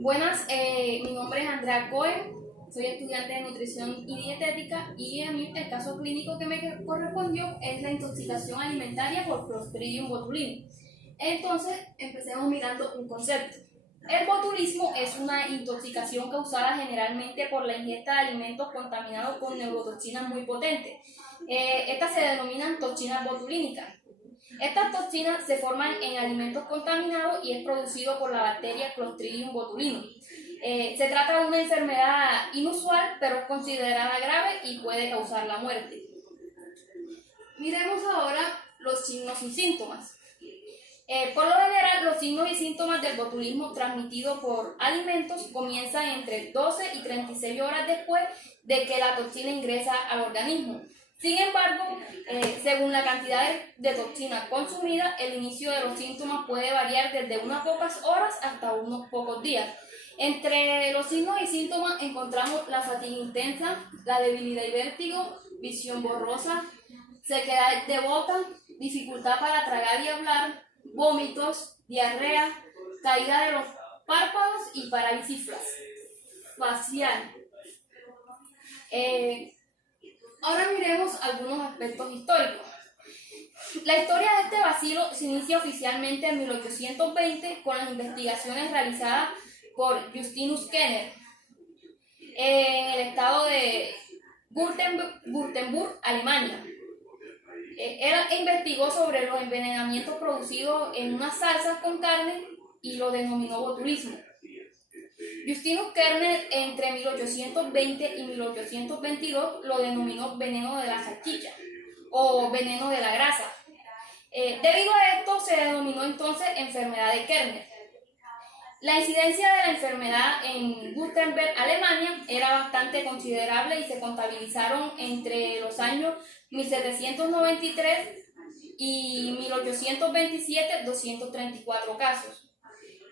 Buenas, mi nombre es Andrea Cohen, soy estudiante de nutrición y dietética y a mí el caso clínico que me correspondió es la intoxicación alimentaria por Clostridium botulinum. Entonces, empecemos mirando un concepto. El botulismo es una intoxicación causada generalmente por la ingesta de alimentos contaminados con neurotoxinas muy potentes. Estas se denominan toxinas botulínicas. Estas toxinas se forman en alimentos contaminados y es producido por la bacteria Clostridium botulinum. Se trata de una enfermedad inusual, pero es considerada grave y puede causar la muerte. Miremos ahora los signos y síntomas. Por lo general, los signos y síntomas del botulismo transmitido por alimentos comienzan entre 12 y 36 horas después de que la toxina ingresa al organismo. Sin embargo, según la cantidad de toxina consumida, el inicio de los síntomas puede variar desde unas pocas horas hasta unos pocos días. Entre los signos y síntomas encontramos la fatiga intensa, la debilidad y vértigo, visión borrosa, sequedad de boca, dificultad para tragar y hablar, vómitos, diarrea, caída de los párpados y parálisis facial. Ahora miremos algunos aspectos históricos. La historia de este bacilo se inicia oficialmente en 1820 con las investigaciones realizadas por Justinus Kenner en el estado de Württemberg, Alemania. Él investigó sobre los envenenamientos producidos en unas salsas con carne y lo denominó botulismo. Justinus Kerner entre 1820 y 1822 lo denominó veneno de la salchicha o veneno de la grasa. Debido a esto se denominó entonces enfermedad de Kerner. La incidencia de la enfermedad en Württemberg, Alemania, era bastante considerable y se contabilizaron entre los años 1793 y 1827 234 casos.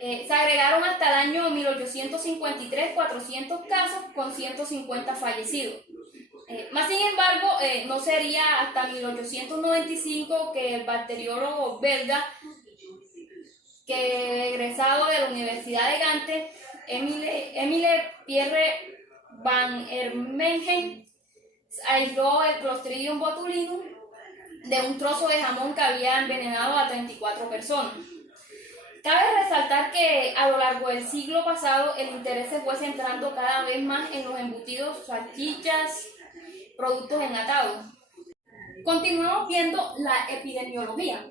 Se agregaron hasta el año 1853 400 casos con 150 fallecidos. Más sin embargo, no sería hasta 1895 que el bacteriólogo belga, que egresado de la Universidad de Gante, Emile Pierre van Ermengen, aisló el Clostridium botulinum de un trozo de jamón que había envenenado a 34 personas. Cabe resaltar que a lo largo del siglo pasado el interés se fue centrando cada vez más en los embutidos, salchichas, productos enlatados. Continuamos viendo la epidemiología.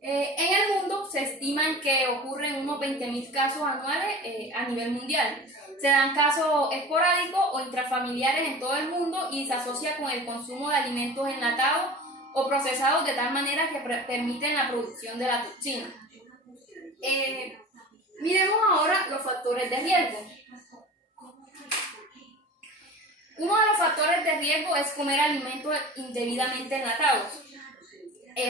En el mundo se estiman que ocurren unos 20.000 casos anuales a nivel mundial. Se dan casos esporádicos o intrafamiliares en todo el mundo y se asocia con el consumo de alimentos enlatados o procesados de tal manera que permiten la producción de la toxina. Miremos ahora los factores de riesgo. Uno de los factores de riesgo es comer alimentos indebidamente enlatados.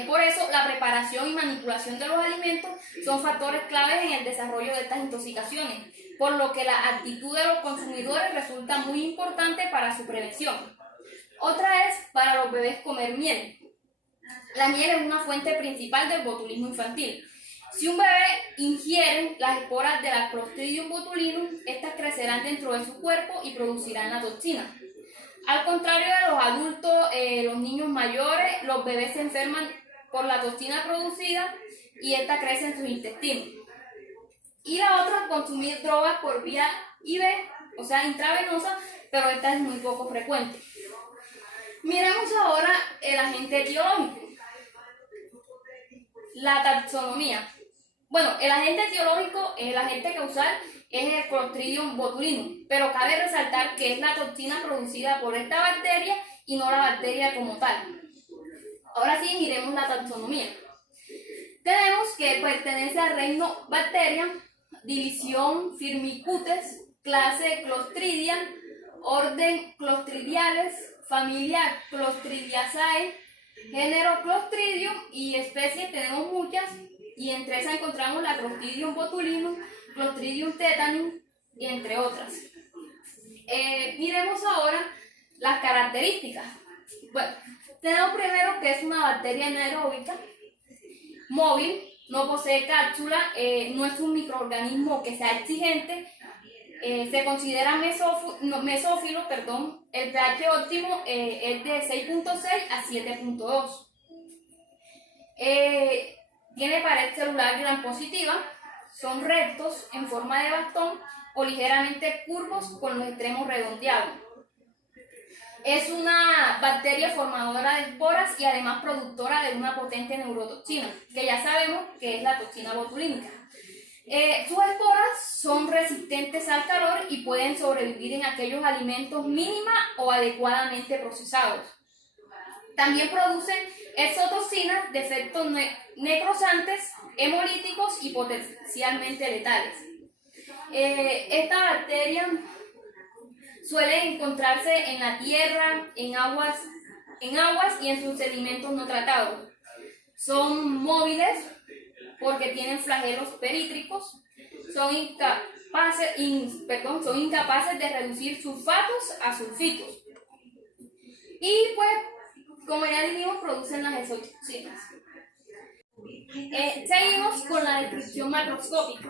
Por eso, la preparación y manipulación de los alimentos son factores claves en el desarrollo de estas intoxicaciones, por lo que la actitud de los consumidores resulta muy importante para su prevención. Otra es para los bebés comer miel. La miel es una fuente principal del botulismo infantil. Si un bebé ingiere las esporas de la Clostridium botulinum, estas crecerán dentro de su cuerpo y producirán la toxina. Al contrario de los adultos, los niños mayores, los bebés se enferman por la toxina producida y esta crece en sus intestinos. Y la otra, consumir drogas por vía IV, o sea, intravenosa, pero esta es muy poco frecuente. Miremos ahora el agente etiológico. La taxonomía. Bueno, el agente etiológico, el agente causal, es el Clostridium botulinum, pero cabe resaltar que es la toxina producida por esta bacteria y no la bacteria como tal. Ahora sí, miremos la taxonomía. Tenemos que pertenece al reino Bacteria, división Firmicutes, clase Clostridia, orden Clostridiales, familia Clostridiaceae, género Clostridium y especies tenemos muchas, y entre esas encontramos la Clostridium botulinum, Clostridium tetanus y entre otras. Miremos ahora las características. Bueno, tenemos primero que es una bacteria anaeróbica, móvil, no posee cápsula, no es un microorganismo que sea exigente, se considera mesófilo, perdón. El pH óptimo es de 6.6 a 7.2. Tiene pared celular gram positiva, son rectos en forma de bastón o ligeramente curvos con los extremos redondeados. Es una bacteria formadora de esporas y además productora de una potente neurotoxina, que ya sabemos que es la toxina botulínica. Sus esporas son resistentes al calor y pueden sobrevivir en aquellos alimentos mínima o adecuadamente procesados. También producen exotoxinas de efectos necrosantes, hemolíticos y potencialmente letales. Esta bacteria suele encontrarse en la tierra, en aguas y en sus sedimentos no tratados. Son móviles porque tienen flagelos perítricos, son incapaces de reducir sulfatos a sulfitos. Y pues, como ya dijimos, producen las exotoxinas. Seguimos con la descripción macroscópica.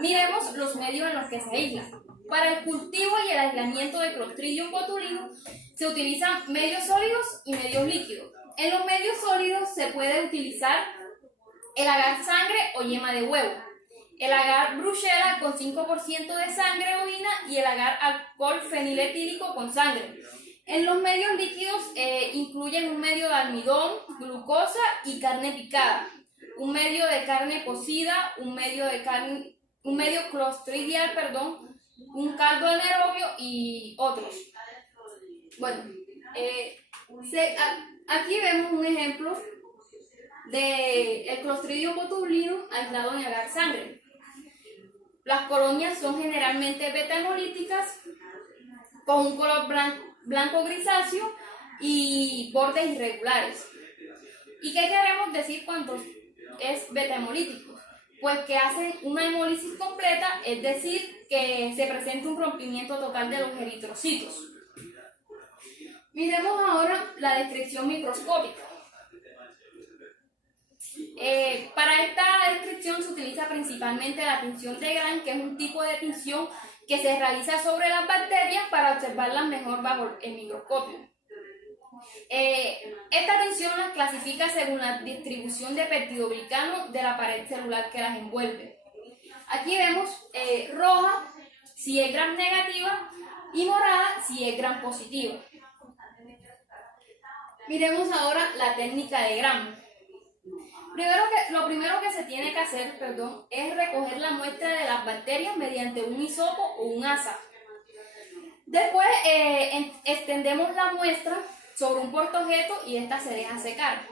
Miremos los medios en los que se aíslan. Para el cultivo y el aislamiento de Clostridium botulinum se utilizan medios sólidos y medios líquidos. En los medios sólidos se puede utilizar el agar sangre o yema de huevo, el agar bruchela con 5% de sangre o orina y el agar alcohol feniletílico con sangre. En los medios líquidos incluyen un medio de almidón, glucosa y carne picada, un medio de carne cocida, un medio clostridial, un caldo anaerobio y otros. Bueno, aquí vemos un ejemplo del Clostridium botulinum aislado en agar sangre. Las colonias son generalmente beta-hemolíticas con un color blanco grisáceo y bordes irregulares. ¿Y qué queremos decir cuando es beta-hemolítico? Pues que hacen una hemólisis completa, es decir, que se presenta un rompimiento total de los eritrocitos. Miremos ahora la descripción microscópica. Para esta descripción se utiliza principalmente la tinción de Gram, que es un tipo de tinción que se realiza sobre las bacterias para observarlas mejor bajo el microscopio. Esta tinción las clasifica según la distribución de peptidoglicano de la pared celular que las envuelve. Aquí vemos roja si es Gram negativa y morada si es Gram positiva. Miremos ahora la técnica de Gram. Lo primero que se tiene que hacer, es recoger la muestra de las bacterias mediante un hisopo o un asa. Después extendemos la muestra sobre un portaobjeto y esta se deja secar.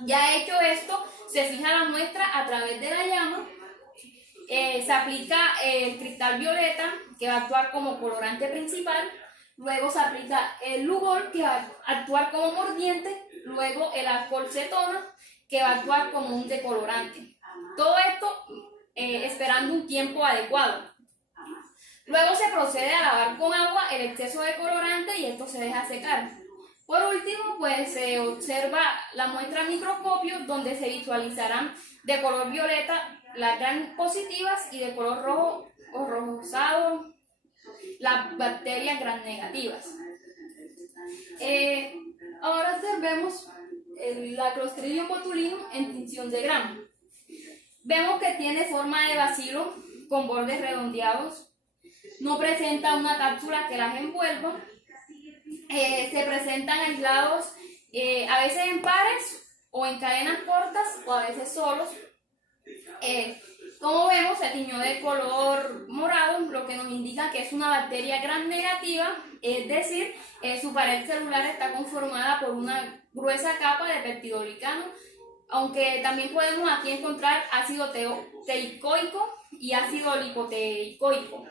Ya hecho esto, se fija la muestra a través de la llama, se aplica el cristal violeta que va a actuar como colorante principal, luego se aplica el lugol que va a actuar como mordiente, luego el alcohol cetona que va a actuar como un decolorante. Todo esto esperando un tiempo adecuado. Luego se procede a lavar con agua el exceso de colorante y esto se deja secar. Por último, pues se observa la muestra al microscopio donde se visualizarán de color violeta las Gram positivas y de color rojo o rosado las bacterias Gram negativas. Ahora observemos la Clostridium botulinum en tinción de Gram. Vemos que tiene forma de bacilo con bordes redondeados, no presenta una cápsula que las envuelva, se presentan aislados a veces en pares o en cadenas cortas o a veces solos. Como vemos, se tiñó de color morado, lo que nos indica que es una bacteria Gram negativa, es decir, su pared celular está conformada por una gruesa capa de peptidoglicano, aunque también podemos aquí encontrar ácido teicoico y ácido lipoteicoico.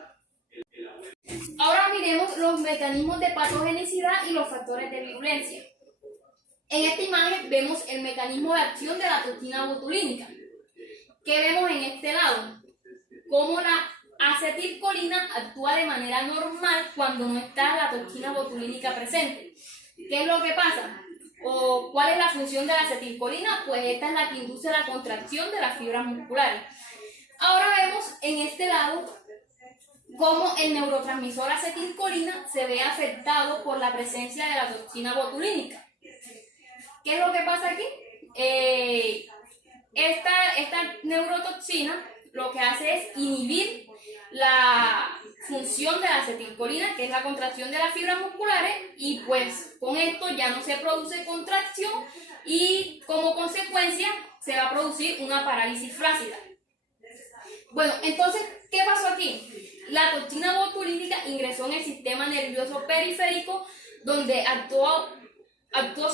Ahora miremos los mecanismos de patogenicidad y los factores de virulencia. En esta imagen vemos el mecanismo de acción de la toxina botulínica. ¿Qué vemos en este lado? Cómo la acetilcolina actúa de manera normal cuando no está la toxina botulínica presente. ¿Qué es lo que pasa? ¿O cuál es la función de la acetilcolina? Pues esta es la que induce la contracción de las fibras musculares. Ahora vemos en este lado cómo el neurotransmisor acetilcolina se ve afectado por la presencia de la toxina botulínica. ¿Qué es lo que pasa aquí? Esta neurotoxina lo que hace es inhibir la función de la acetilcolina, que es la contracción de las fibras musculares, y pues con esto ya no se produce contracción y como consecuencia se va a producir una parálisis flácida. Bueno, entonces, ¿qué pasó aquí? La toxina botulínica ingresó en el sistema nervioso periférico, donde actuó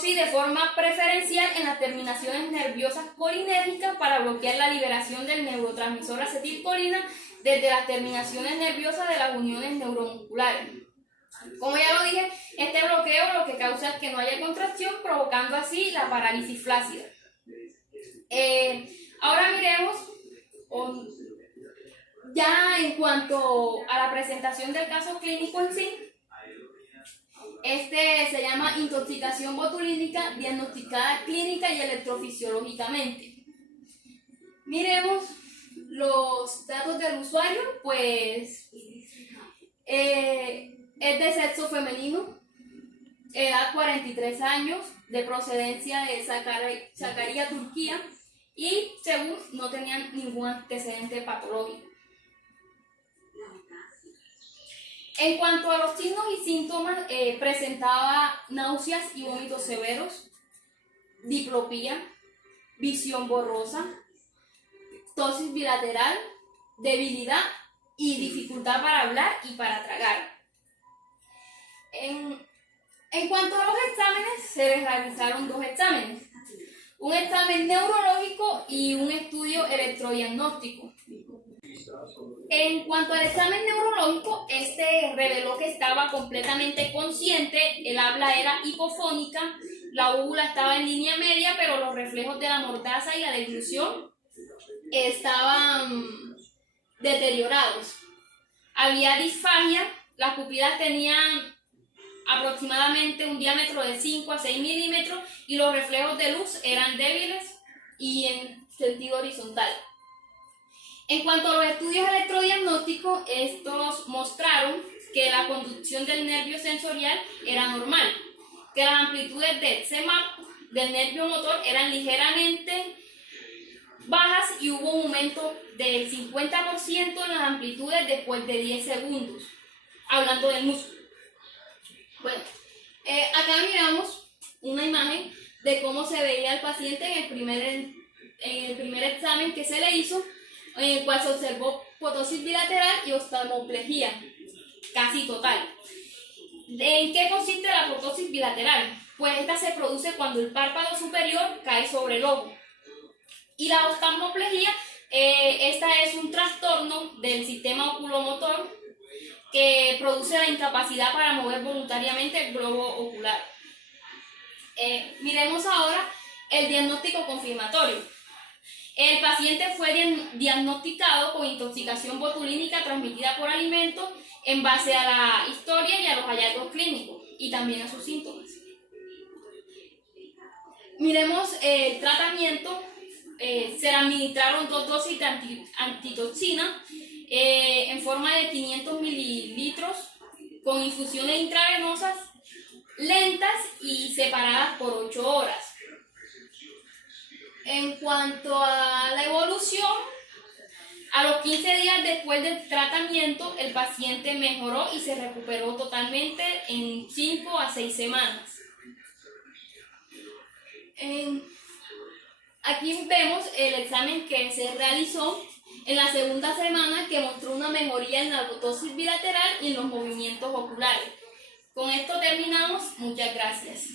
sí de forma preferencial en las terminaciones nerviosas colinérgicas para bloquear la liberación del neurotransmisor acetilcolina desde las terminaciones nerviosas de las uniones neuromusculares. Como ya lo dije, este bloqueo lo que causa es que no haya contracción, provocando así la parálisis flácida. Ahora miremos ya en cuanto a la presentación del caso clínico en sí. Este se llama intoxicación botulínica diagnosticada clínica y electrofisiológicamente. Miremos los datos del usuario, pues es de sexo femenino, edad 43 años, de procedencia de Sakarya, Turquía, y según no tenían ningún antecedente patológico. En cuanto a los signos y síntomas, presentaba náuseas y vómitos severos, diplopía, visión borrosa, tosis bilateral, debilidad y dificultad para hablar y para tragar. En cuanto a los exámenes, se les realizaron 2 exámenes, un examen neurológico y un estudio electrodiagnóstico. En cuanto al examen neurológico, este reveló que estaba completamente consciente, el habla era hipofónica, la úvula estaba en línea media, pero los reflejos de la mordaza y la deglución estaban deteriorados. Había disfagia, las pupilas tenían aproximadamente un diámetro de 5 a 6 milímetros y los reflejos de luz eran débiles y en sentido horizontal. En cuanto a los estudios electrodiagnósticos, estos mostraron que la conducción del nervio sensorial era normal, que las amplitudes de CMAP del nervio motor eran ligeramente bajas y hubo un aumento del 50% en las amplitudes después de 10 segundos, hablando del músculo. Bueno, acá miramos una imagen de cómo se veía el paciente en el primer examen que se le hizo, en el cual se observó potosis bilateral y oftalmoplejía casi total. ¿En qué consiste la potosis bilateral? Pues esta se produce cuando el párpado superior cae sobre el ojo. Y la oftalmoplejía, esta es un trastorno del sistema oculomotor que produce la incapacidad para mover voluntariamente el globo ocular. Miremos ahora el diagnóstico confirmatorio. El paciente fue diagnosticado con intoxicación botulínica transmitida por alimentos en base a la historia y a los hallazgos clínicos y también a sus síntomas. Miremos el tratamiento. Se le administraron 2 dosis de antitoxina en forma de 500 mililitros con infusiones intravenosas lentas y separadas por 8 horas. En cuanto a la evolución, a los 15 días después del tratamiento, el paciente mejoró y se recuperó totalmente en 5 a 6 semanas. Aquí vemos el examen que se realizó en la segunda semana, que mostró una mejoría en la potosis bilateral y en los movimientos oculares. Con esto terminamos. Muchas gracias.